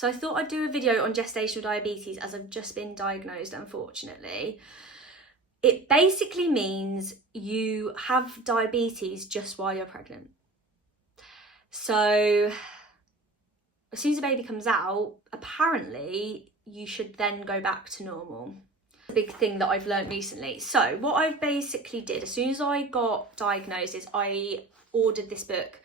So I thought I'd do a video on gestational diabetes as I've just been diagnosed, unfortunately. It basically means you have diabetes just while you're pregnant. So as soon as the baby comes out, apparently you should then go back to normal. A big thing that I've learned recently. So what I basically did as soon as I got diagnosed is I ordered this book.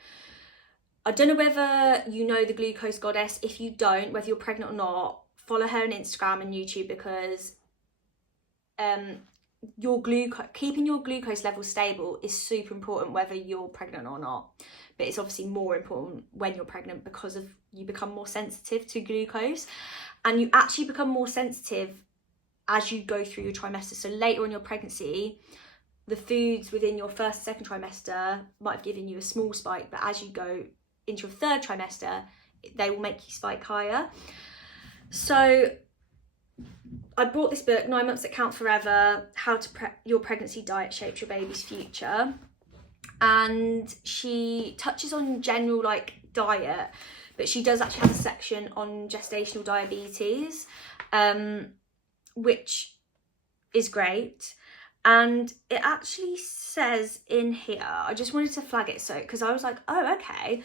I don't know whether you know the Glucose Goddess. If you don't, whether you're pregnant or not, follow her on Instagram and YouTube, because keeping your glucose level stable is super important whether you're pregnant or not. But it's obviously more important when you're pregnant because of you become more sensitive to glucose, and you actually become more sensitive as you go through your trimester. So later in your pregnancy, the foods within your first, second trimester might have given you a small spike, but as you go into your third trimester, they will make you spike higher. So I bought this book, 9 Months That Count Forever, How to Your Pregnancy Diet Shapes Your Baby's Future. And she touches on general diet, but she does actually have a section on gestational diabetes, which is great. And it actually says in here, I just wanted to flag it because I was like, oh, okay.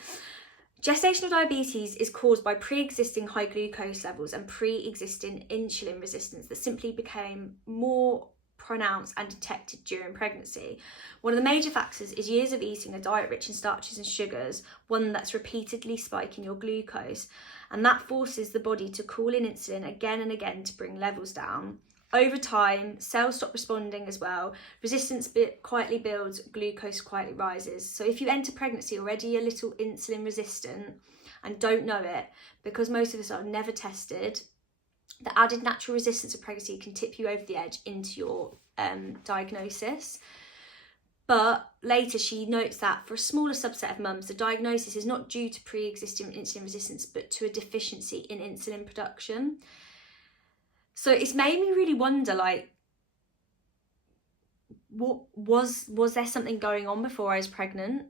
Gestational diabetes is caused by pre-existing high glucose levels and pre-existing insulin resistance that simply became more pronounced and detected during pregnancy. One of the major factors is years of eating a diet rich in starches and sugars, one that's repeatedly spiking your glucose, and that forces the body to call in insulin again and again to bring levels down. Over time, cells stop responding as well. Resistance quietly builds, glucose quietly rises. So if you enter pregnancy already a little insulin resistant and don't know it, because most of us are never tested, the added natural resistance of pregnancy can tip you over the edge into your diagnosis. But later she notes that for a smaller subset of mums, the diagnosis is not due to pre-existing insulin resistance, but to a deficiency in insulin production. So it's made me really wonder, what was there something going on before I was pregnant?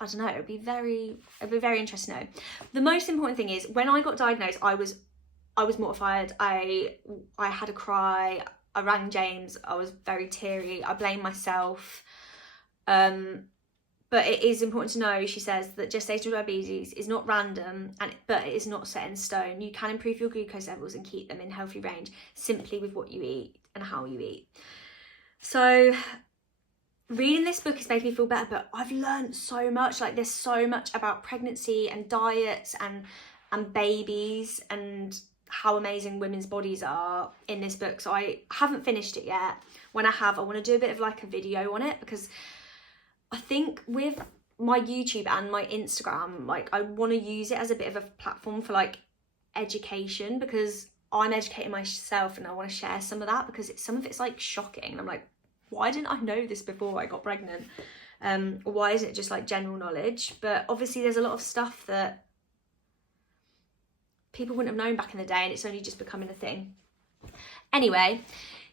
I don't know. It'd be very interesting to know. The most important thing is when I got diagnosed, I was mortified. I had a cry. I rang James. I was very teary. I blamed myself. But it is important to know, she says, that gestational diabetes is not random, but it is not set in stone. You can improve your glucose levels and keep them in healthy range simply with what you eat and how you eat. So reading this book has made me feel better, but I've learned so much. There's so much about pregnancy and diets and babies and how amazing women's bodies are in this book. So I haven't finished it yet. When I have, I want to do a bit of a video on it, because I think with my YouTube and my Instagram, I want to use it as a bit of a platform for education, because I'm educating myself and I want to share some of that, because some of it's shocking. And I'm like, why didn't I know this before I got pregnant? Why isn't it just general knowledge? But obviously there's a lot of stuff that people wouldn't have known back in the day, and it's only just becoming a thing. Anyway,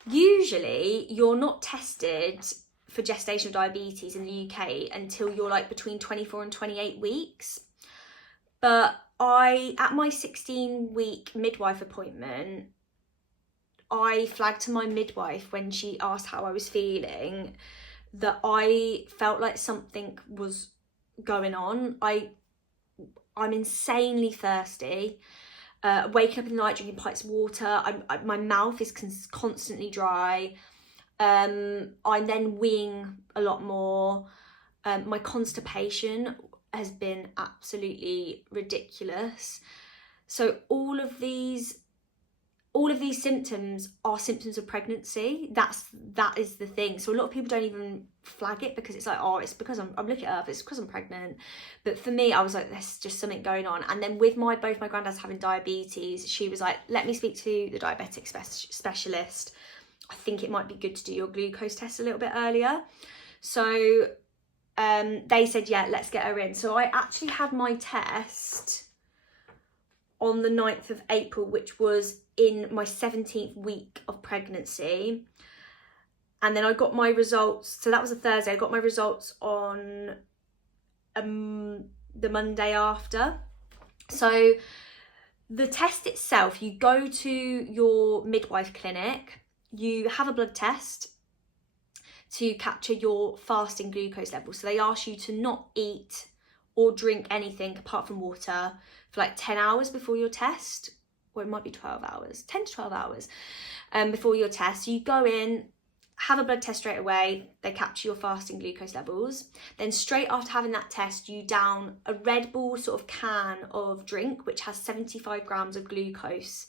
usually you're not tested for gestational diabetes in the UK until you're between 24 and 28 weeks. But at my 16-week midwife appointment, I flagged to my midwife when she asked how I was feeling that I felt like something was going on. I'm insanely thirsty. Waking up in the night drinking pints of water. My mouth is constantly dry. I'm then weeing a lot more. My constipation has been absolutely ridiculous. So all of these symptoms are symptoms of pregnancy. That is the thing. So a lot of people don't even flag it, because it's it's because I'm looking it up, it's because I'm pregnant. But for me, I was like, there's just something going on. And then with both my granddads having diabetes, she was like, let me speak to the diabetic specialist. I think it might be good to do your glucose test a little bit earlier. So they said, yeah, let's get her in. So I actually had my test on the 9th of April, which was in my 17th week of pregnancy. And then I got my results. So that was a Thursday. I got my results on the Monday after. So The test itself, you go to your midwife clinic, you have a blood test to capture your fasting glucose level. So they ask you to not eat or drink anything apart from water for like 10 hours before your test, or it might be 12 hours, 10 to 12 hours before your test. So you go in, have a blood test straight away, they capture your fasting glucose levels. Then straight after having that test, you down a Red Bull sort of can of drink, which has 75 grams of glucose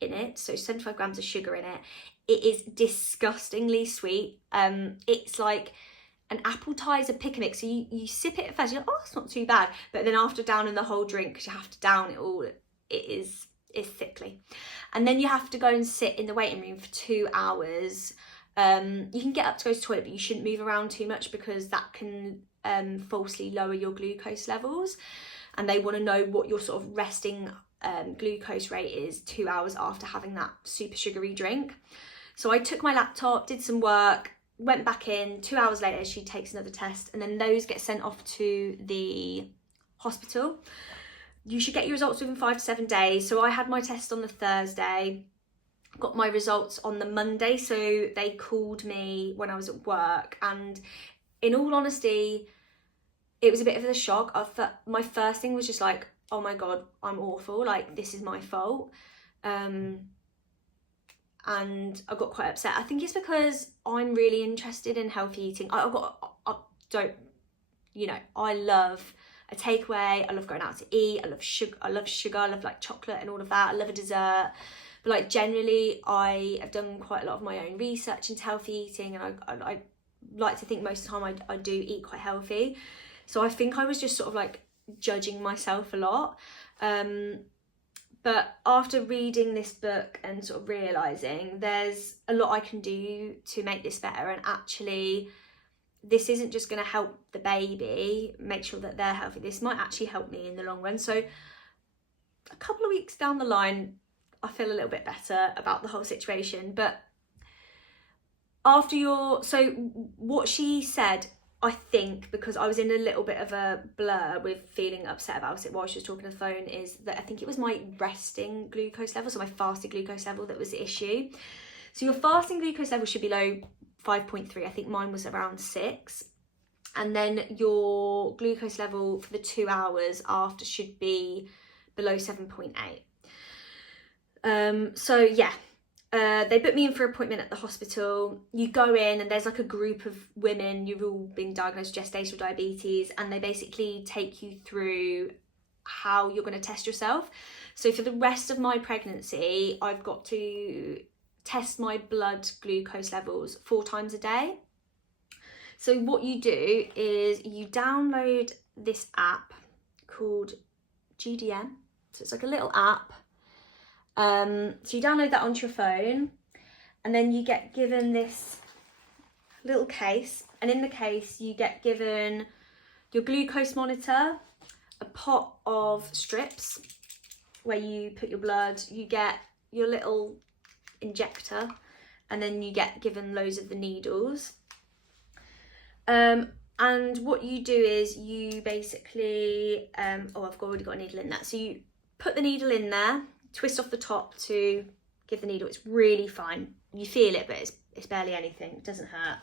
in it, so 75 grams of sugar in it. It is disgustingly sweet. It's like an appetizer pick a mix. So you sip it at first, you're like, oh, it's not too bad. But then after downing the whole drink, because you have to down it all, it's sickly. And then you have to go and sit in the waiting room for 2 hours. You can get up to go to the toilet, but you shouldn't move around too much because that can falsely lower your glucose levels. And they want to know what your sort of resting glucose rate is 2 hours after having that super sugary drink. So I took my laptop, did some work, went back in. 2 hours later, she takes another test, and then those get sent off to the hospital. You should get your results within 5 to 7 days. So I had my test on the Thursday, got my results on the Monday. So they called me when I was at work, and in all honesty, it was a bit of a shock. My first thing was just like, oh my God, I'm awful. Like, this is my fault. And I got quite upset. I think it's because I'm really interested in healthy eating. I love a takeaway. I love going out to eat. I love sugar. I love like chocolate and all of that. I love a dessert. But like generally, I have done quite a lot of my own research into healthy eating, and I like to think most of the time I do eat quite healthy. So I think I was just sort of like judging myself a lot. But after reading this book and sort of realising there's a lot I can do to make this better, and actually this isn't just going to help the baby make sure that they're healthy, this might actually help me in the long run. So a couple of weeks down the line, I feel a little bit better about the whole situation. But so what she said, I think, because I was in a little bit of a blur with feeling upset about it while she was talking on the phone, is that I think it was my resting glucose level, so my fasting glucose level, that was the issue. So your fasting glucose level should be below 5.3. I think mine was around 6. And then your glucose level for the 2 hours after should be below 7.8. So yeah. They put me in for an appointment at the hospital. You go in and there's like a group of women, you've all been diagnosed with gestational diabetes, and they basically take you through how you're going to test yourself. So for the rest of my pregnancy, I've got to test my blood glucose levels 4 times a day. So what you do is you download this app called GDM. So it's like a little app. So you download that onto your phone, and then you get given this little case, and in the case you get given your glucose monitor, a pot of strips where you put your blood, you get your little injector, and then you get given loads of the needles. And what you do is you basically, I've already got a needle in that. So you put the needle in there, twist off the top to give the needle. It's really fine. You feel it, but it's barely anything. It doesn't hurt.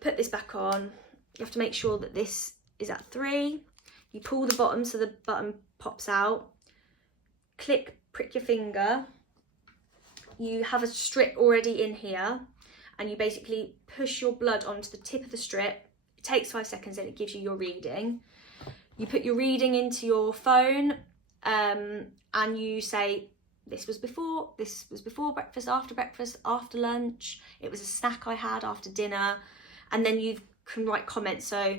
Put this back on. You have to make sure that this is at 3. You pull the bottom so the button pops out. Prick your finger. You have a strip already in here, and you basically push your blood onto the tip of the strip. It takes 5 seconds and it gives you your reading. You put your reading into your phone, and you say, this was before breakfast, after lunch, it was a snack I had after dinner. And then you can write comments, so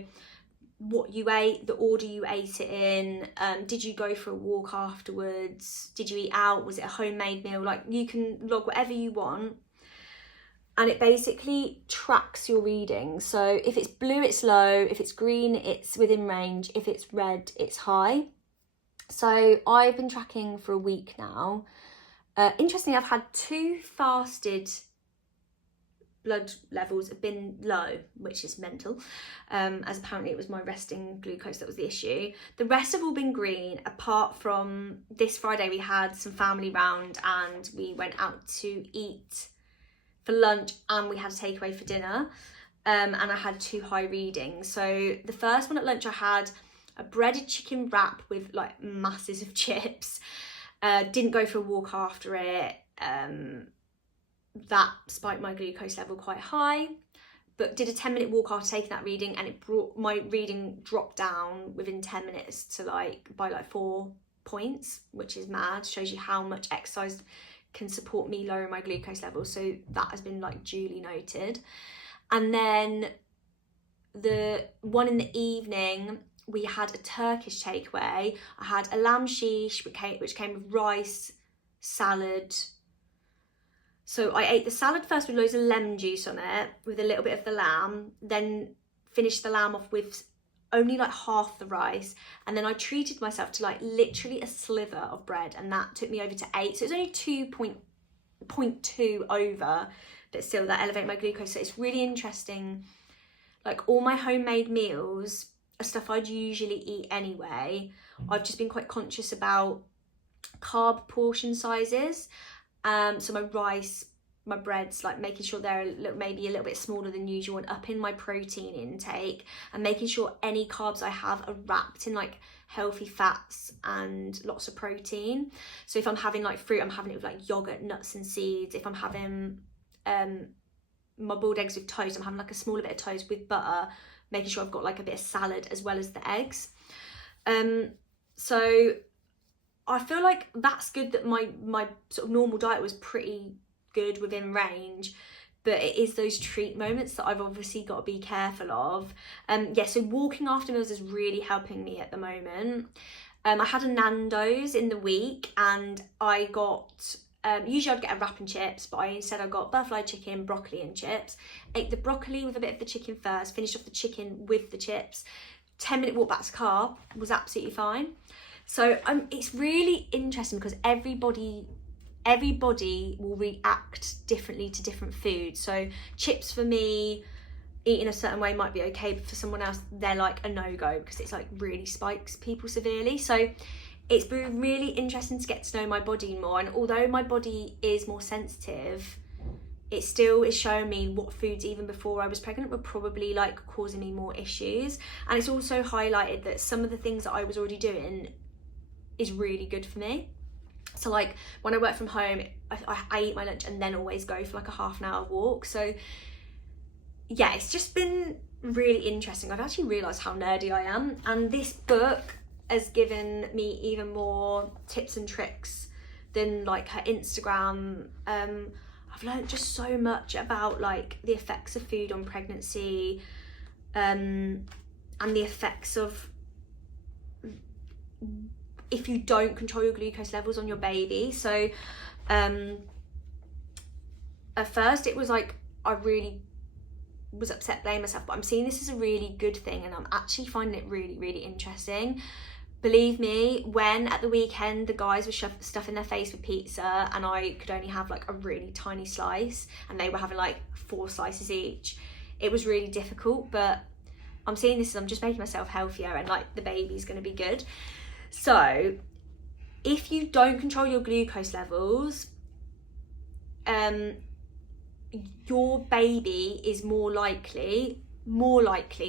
what you ate, the order you ate it in, did you go for a walk afterwards, did you eat out, was it a homemade meal? Like, you can log whatever you want, and it basically tracks your readings. So if it's blue, it's low, if it's green, it's within range, if it's red, it's high. So I've been tracking for a week now. Interestingly, I've had 2 fasted blood levels have been low, which is mental, as apparently it was my resting glucose that was the issue. The rest have all been green, apart from this Friday we had some family round and we went out to eat for lunch and we had a takeaway for dinner, and I had 2 high readings. So the first one at lunch I had a breaded chicken wrap with like masses of chips. Didn't go for a walk after it. That spiked my glucose level quite high, but did a 10-minute walk after taking that reading, and it brought my reading dropped down within 10 minutes to by 4 points, which is mad. Shows you how much exercise can support me lowering my glucose level. So that has been like duly noted. And then the one in the evening, we had a Turkish takeaway. I had a lamb sheesh, which came with rice, salad. So I ate the salad first with loads of lemon juice on it, with a little bit of the lamb, then finished the lamb off with only like half the rice, and then I treated myself to like literally a sliver of bread, and that took me over to 8. So it's only 2.2 over, but still that elevated my glucose. So it's really interesting. Like all my homemade meals are stuff I'd usually eat anyway. I've just been quite conscious about carb portion sizes. So my rice, my breads, like making sure they're maybe a little bit smaller than usual, and upping my protein intake, and making sure any carbs I have are wrapped in like healthy fats and lots of protein. So if I'm having like fruit, I'm having it with like yogurt, nuts and seeds. If I'm having my boiled eggs with toast, I'm having like a smaller bit of toast with butter, making sure I've got like a bit of salad as well as the eggs. So I feel like that's good, that my sort of normal diet was pretty good, within range, but it is those treat moments that I've obviously got to be careful of. So walking after meals is really helping me at the moment. I had a Nando's in the week, and I got, usually I'd get a wrap and chips, but instead I got butterfly chicken, broccoli and chips. Ate the broccoli with a bit of the chicken first, finished off the chicken with the chips. 10-minute walk back to car, was absolutely fine. So it's really interesting because everybody will react differently to different foods. So chips for me, eating a certain way might be okay, but for someone else, they're like a no-go because it's like really spikes people severely. So it's been really interesting to get to know my body more. And although my body is more sensitive, it still is showing me what foods even before I was pregnant were probably like causing me more issues. And it's also highlighted that some of the things that I was already doing is really good for me. So like when I work from home, I eat my lunch and then always go for like a half an hour walk. So yeah, it's just been really interesting. I've actually realised how nerdy I am, and this book has given me even more tips and tricks than like her Instagram. I've learned just so much about like the effects of food on pregnancy, and the effects of if you don't control your glucose levels on your baby. So at first it was like I really was upset, blaming myself, but I'm seeing this as a really good thing, and I'm actually finding it really, really interesting. Believe me, when at the weekend the guys were stuffing their face with pizza and I could only have like a really tiny slice, and they were having like 4 slices each, it was really difficult. But I'm seeing this as I'm just making myself healthier, and like the baby's going to be good. So if you don't control your glucose levels, your baby is more likely,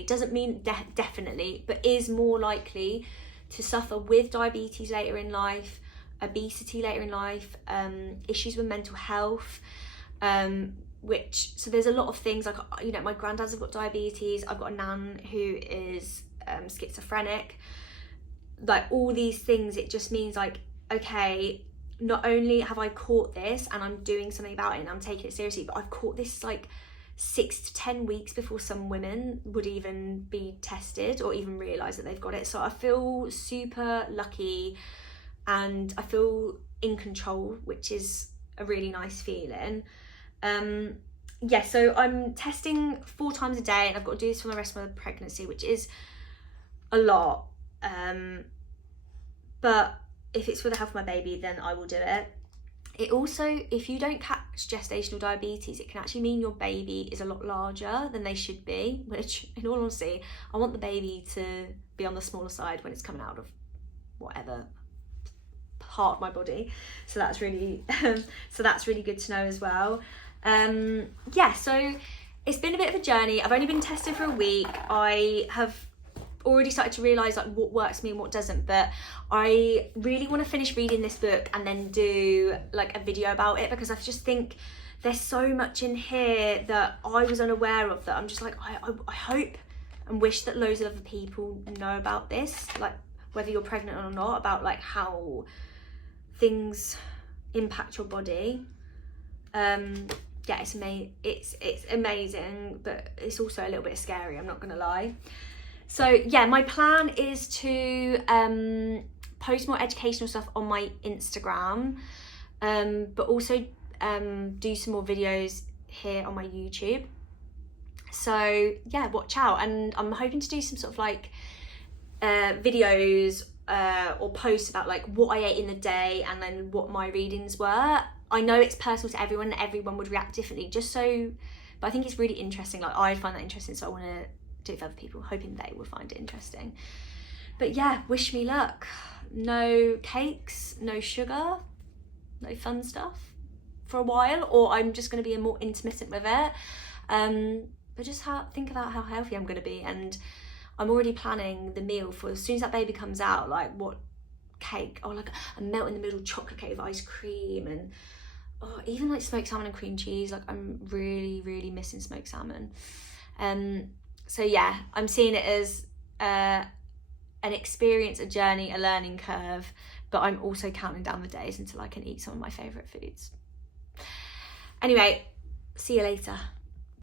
doesn't mean definitely, but is more likely to suffer with diabetes later in life, obesity later in life, issues with mental health, so there's a lot of things, like, you know, my granddads have got diabetes, I've got a nan who is schizophrenic. Like all these things, it just means like, okay, not only have I caught this and I'm doing something about it and I'm taking it seriously, but I've caught this like 6 to 10 weeks before some women would even be tested or even realise that they've got it. So I feel super lucky and I feel in control, which is a really nice feeling. So I'm testing 4 times a day, and I've got to do this for the rest of my pregnancy, which is a lot. But if it's for the health of my baby, then I will do it. It also, if you don't catch gestational diabetes, it can actually mean your baby is a lot larger than they should be, which in all honesty, I want the baby to be on the smaller side when it's coming out of whatever part of my body. So that's really good to know as well. Yeah, so it's been a bit of a journey. I've only been tested for a week. I have already started to realise like what works for me and what doesn't, but I really want to finish reading this book and then do like a video about it, because I just think there's so much in here that I was unaware of, that I'm just like, I hope and wish that loads of other people know about this, like whether you're pregnant or not, about like how things impact your body. Yeah, it's amazing, but it's also a little bit scary, I'm not gonna lie. So yeah, my plan is to post more educational stuff on my Instagram, but also do some more videos here on my YouTube. So yeah, watch out. And I'm hoping to do some sort of like videos or posts about like what I ate in the day and then what my readings were. I know it's personal to everyone and everyone would react differently, but I think it's really interesting. Like I find that interesting, so I want to do it for other people, hoping they will find it interesting. But yeah, wish me luck. No cakes, no sugar, no fun stuff for a while, or I'm just going to be more intermittent with it. But just think about how healthy I'm going to be, and I'm already planning the meal for as soon as that baby comes out, like what cake, or like a melt in the middle chocolate cake with ice cream, and even like smoked salmon and cream cheese. Like I'm really missing smoked salmon. So yeah, I'm seeing it as an experience, a journey, a learning curve, but I'm also counting down the days until I can eat some of my favourite foods. Anyway, see you later.